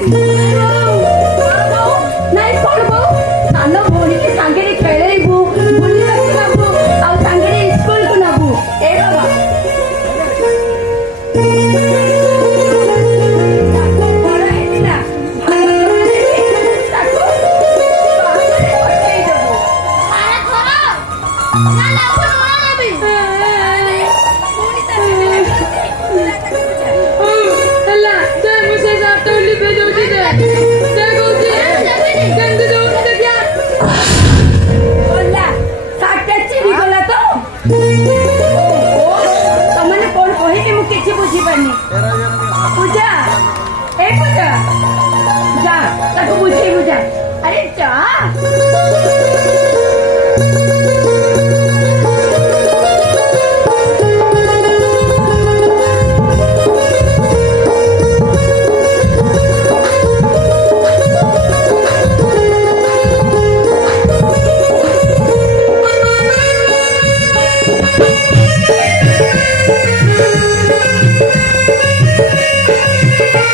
ଦେବି। ନାଇଁ କଣ ବୋଉ, ସାନ ଭଉଣୀକି ସାଙ୍ଗରେ ଖେଳେଇବୁ, ବୁଲିବାକୁ ନବୁ, ଆଉ ସାଙ୍ଗରେ ସ୍କୁଲକୁ ନବୁ। ଏ ବାବା ତାକୁ ବଡ ହେଇଥିଲା, ତାକୁ ବାହାଘରେ ପଠେଇଦବୁ। ଆରେ ଧର ନା ଲାଭ